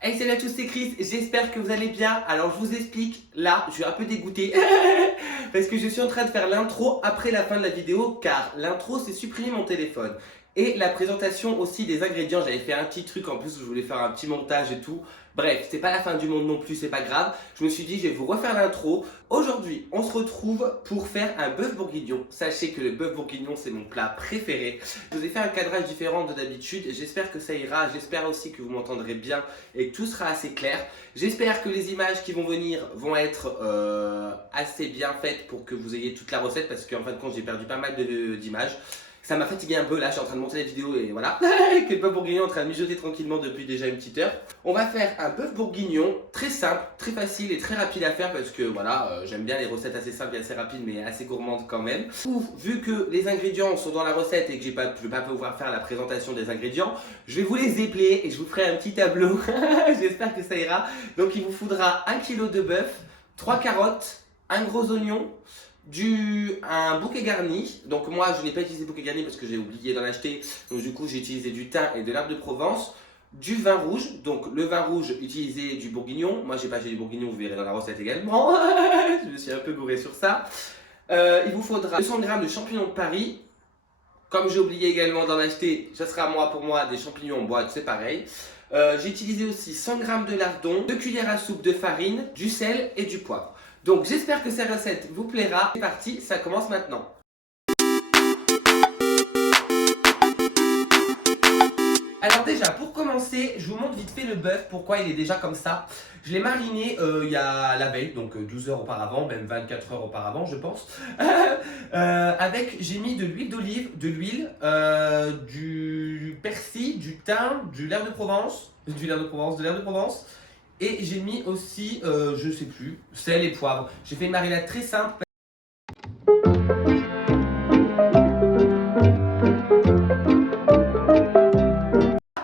Hey, salut à tous, c'est Chris, j'espère que vous allez bien. Alors je vous explique, là je suis un peu dégoûté parce que je suis en train de faire l'intro après la fin de la vidéo car l'intro c'est supprimer mon téléphone. Et la présentation aussi des ingrédients, j'avais fait un petit truc en plus où je voulais faire un petit montage et tout. Bref, c'est pas la fin du monde non plus, c'est pas grave. Je me suis dit, je vais vous refaire l'intro. Aujourd'hui, on se retrouve pour faire un bœuf bourguignon. Sachez que le bœuf bourguignon, c'est mon plat préféré. Je vous ai fait un cadrage différent de d'habitude. J'espère que ça ira. J'espère aussi que vous m'entendrez bien et que tout sera assez clair. J'espère que les images qui vont venir vont être assez bien faites pour que vous ayez toute la recette parce qu'en fin de compte, j'ai perdu pas mal d'images. Ça m'a fatigué un peu, là je suis en train de monter la vidéo et voilà. Que le bœuf bourguignon est en train de mijoter tranquillement depuis déjà une petite heure. On va faire un bœuf bourguignon très simple, très facile et très rapide à faire parce que voilà, j'aime bien les recettes assez simples et assez rapides mais assez gourmandes quand même. Vu que les ingrédients sont dans la recette et que je ne vais pas pouvoir faire la présentation des ingrédients, je vais vous les épeler et je vous ferai un petit tableau. J'espère que ça ira. Donc il vous faudra 1 kg de bœuf, 3 carottes, un gros oignon, un bouquet garni. Donc moi je n'ai pas utilisé bouquet garni parce que j'ai oublié d'en acheter. Donc du coup j'ai utilisé du thym et de l'herbe de Provence. Du vin rouge, donc le vin rouge utilisé du bourguignon. Moi j'ai pas acheté du bourguignon, vous verrez dans la recette également. Je me suis un peu gouré sur ça. Il vous faudra 200 g de champignons de Paris. Comme j'ai oublié également d'en acheter, ça sera pour moi des champignons en boîte, c'est pareil. J'ai utilisé aussi 100 g de lardons, 2 cuillères à soupe de farine, du sel et du poivre. Donc j'espère que cette recette vous plaira. C'est parti, ça commence maintenant. Alors déjà, pour commencer, je vous montre vite fait le bœuf, pourquoi il est déjà comme ça. Je l'ai mariné il y a la veille, donc 12 heures auparavant, même 24 heures auparavant je pense. J'ai mis de l'huile d'olive, de l'huile, du persil, du thym, de l'air de Provence, et j'ai mis aussi, je sais plus, sel et poivre. J'ai fait une marinade très simple.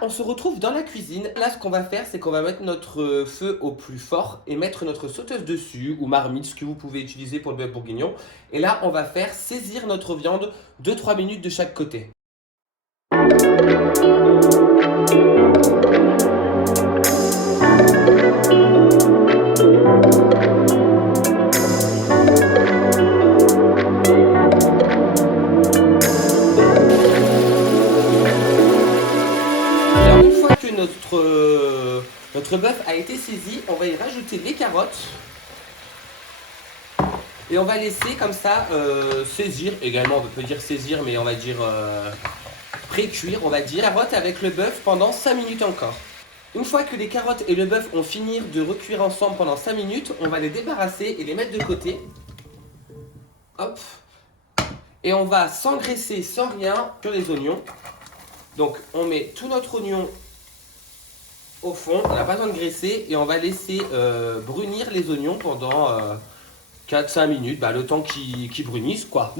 On se retrouve dans la cuisine. Là, ce qu'on va faire, c'est qu'on va mettre notre feu au plus fort et mettre notre sauteuse dessus, ou marmite, ce que vous pouvez utiliser pour le bœuf bourguignon. Et là, on va faire saisir notre viande 2-3 minutes de chaque côté. Alors, une fois que notre bœuf a été saisi, on va y rajouter les carottes. Et on va laisser comme ça saisir, également on peut dire saisir, mais on va dire pré-cuire, on va dire, carottes avec le bœuf pendant 5 minutes encore. Une fois que les carottes et le bœuf ont fini de recuire ensemble pendant 5 minutes, on va les débarrasser et les mettre de côté. Hop. Et on va s'engraisser sans rien sur les oignons. Donc on met tout notre oignon au fond, on n'a pas besoin de graisser et on va laisser brunir les oignons pendant 4-5 minutes, le temps qu'ils brunissent quoi.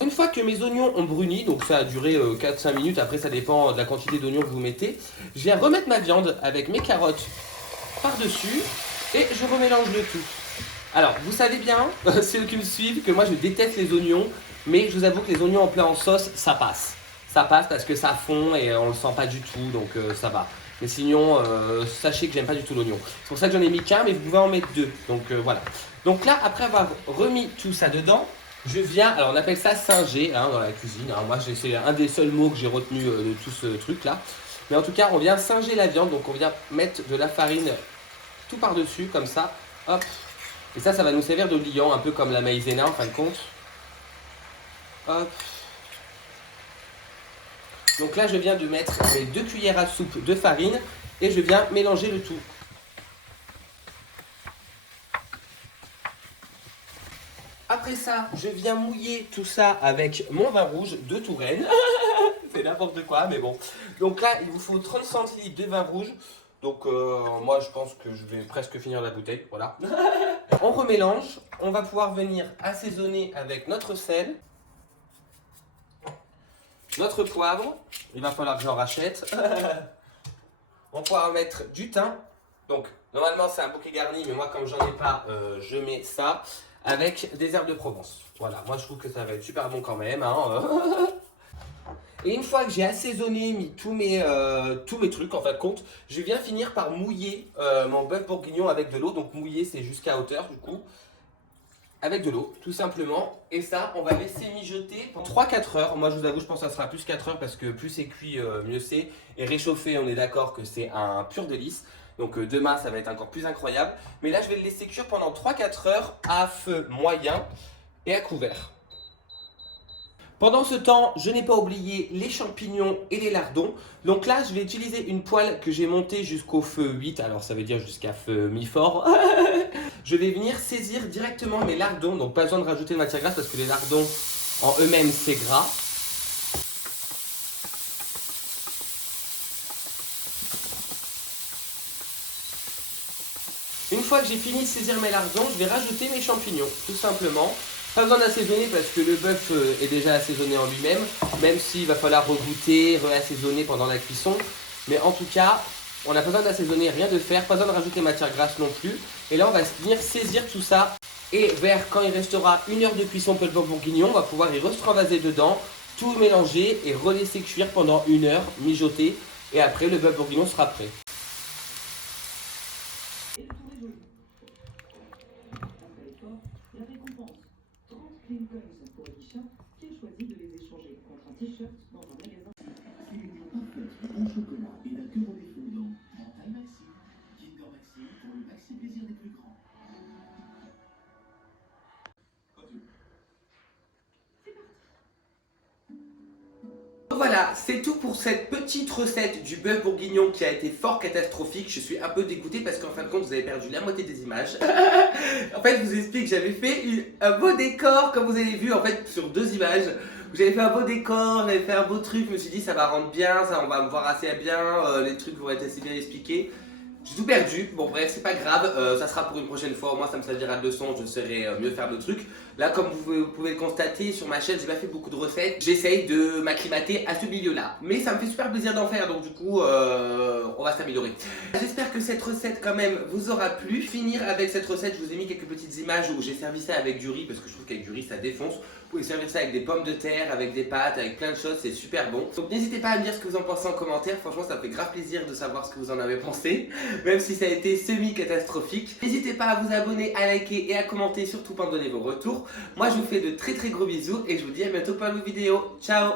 Une fois que mes oignons ont bruni, donc ça a duré 4-5 minutes, après ça dépend de la quantité d'oignons que vous mettez, je viens remettre ma viande avec mes carottes par-dessus et je remélange le tout. Alors vous savez bien, ceux qui me suivent, que moi je déteste les oignons, mais je vous avoue que les oignons en plein en sauce, ça passe. Ça passe parce que ça fond et on le sent pas du tout, donc ça va. Mais sinon, sachez que j'aime pas du tout l'oignon. C'est pour ça que j'en ai mis qu'un, mais vous pouvez en mettre 2. Donc voilà. Donc là, après avoir remis tout ça dedans, je viens, alors on appelle ça singer dans la cuisine. Alors moi, c'est un des seuls mots que j'ai retenu de tout ce truc-là. Mais en tout cas, on vient singer la viande. Donc on vient mettre de la farine tout par-dessus, comme ça. Hop. Et ça va nous servir de liant, un peu comme la maïzena en fin de compte. Hop. Donc là, je viens de mettre mes 2 cuillères à soupe de farine et je viens mélanger le tout. Après ça, je viens mouiller tout ça avec mon vin rouge de Touraine. C'est n'importe quoi, mais bon. Donc là, il vous faut 30 centilitres de vin rouge. Donc moi, je pense que je vais presque finir la bouteille, voilà. On remélange. On va pouvoir venir assaisonner avec notre sel. Notre poivre, il va falloir que j'en rachète. On va pouvoir mettre du thym. Donc, normalement, c'est un bouquet garni, mais moi, comme j'en ai pas, je mets ça avec des herbes de Provence. Voilà, moi, je trouve que ça va être super bon quand même. Et une fois que j'ai assaisonné, mis tous mes trucs en fin de compte, je viens finir par mouiller mon bœuf bourguignon avec de l'eau. Donc mouiller c'est jusqu'à hauteur du coup. Avec de l'eau, tout simplement. Et ça, on va laisser mijoter pendant 3-4 heures. Moi, je vous avoue, je pense que ça sera plus 4 heures parce que plus c'est cuit, mieux c'est. Et réchauffé, on est d'accord que c'est un pur délice. Donc demain, ça va être encore plus incroyable. Mais là, je vais le laisser cuire pendant 3-4 heures à feu moyen et à couvert. Pendant ce temps, je n'ai pas oublié les champignons et les lardons. Donc là, je vais utiliser une poêle que j'ai montée jusqu'au feu 8, alors ça veut dire jusqu'à feu mi-fort. Je vais venir saisir directement mes lardons, donc pas besoin de rajouter de matière grasse parce que les lardons en eux-mêmes c'est gras. Une fois que j'ai fini de saisir mes lardons, je vais rajouter mes champignons, tout simplement. Pas besoin d'assaisonner parce que le bœuf est déjà assaisonné en lui-même, même s'il va falloir regoûter, réassaisonner pendant la cuisson. Mais en tout cas, on n'a pas besoin d'assaisonner, rien de faire, pas besoin de rajouter matière grasse non plus. Et là, on va venir saisir tout ça. Et vers quand il restera 1 heure de cuisson pour le bœuf bourguignon, on va pouvoir y restravaser dedans, tout mélanger et relaisser cuire pendant 1 heure, mijoter. Et après, le bœuf bourguignon sera prêt. La récompense, 30 Clean Coins pour Elisha, qui a choisi de les échanger contre un t-shirt dans un magasin. C'est une joie parfaite en chocolat et la queue des fondants. En taille maxi, Kinder Maxi pour le maxi plaisir des plus grands. Voilà, c'est tout pour cette petite recette du bœuf bourguignon qui a été fort catastrophique. Je suis un peu dégoûté parce qu'en fin de compte, vous avez perdu la moitié des images. En fait, je vous explique, j'avais fait un beau décor, comme vous avez vu, en fait, sur 2 images. J'avais fait un beau décor, j'avais fait un beau truc, je me suis dit ça va rendre bien, ça on va me voir assez bien, les trucs vont être assez bien expliqués. J'ai tout perdu, bon bref c'est pas grave, ça sera pour une prochaine fois, au moins ça me servira de leçon, je saurai mieux faire le truc. Là comme vous pouvez le constater sur ma chaîne, j'ai pas fait beaucoup de recettes, j'essaye de m'acclimater à ce milieu là. Mais ça me fait super plaisir d'en faire, donc du coup on va s'améliorer. J'espère que cette recette quand même vous aura plu. Finir avec cette recette, je vous ai mis quelques petites images où j'ai servi ça avec du riz, parce que je trouve qu'avec du riz ça défonce. Vous pouvez servir ça avec des pommes de terre, avec des pâtes, avec plein de choses, c'est super bon. Donc n'hésitez pas à me dire ce que vous en pensez en commentaire, franchement ça me fait grave plaisir de savoir ce que vous en avez pensé, même si ça a été semi-catastrophique. N'hésitez pas à vous abonner, à liker et à commenter, surtout pour me donner vos retours. Moi je vous fais de très très gros bisous et je vous dis à bientôt pour une nouvelle vidéo. Ciao.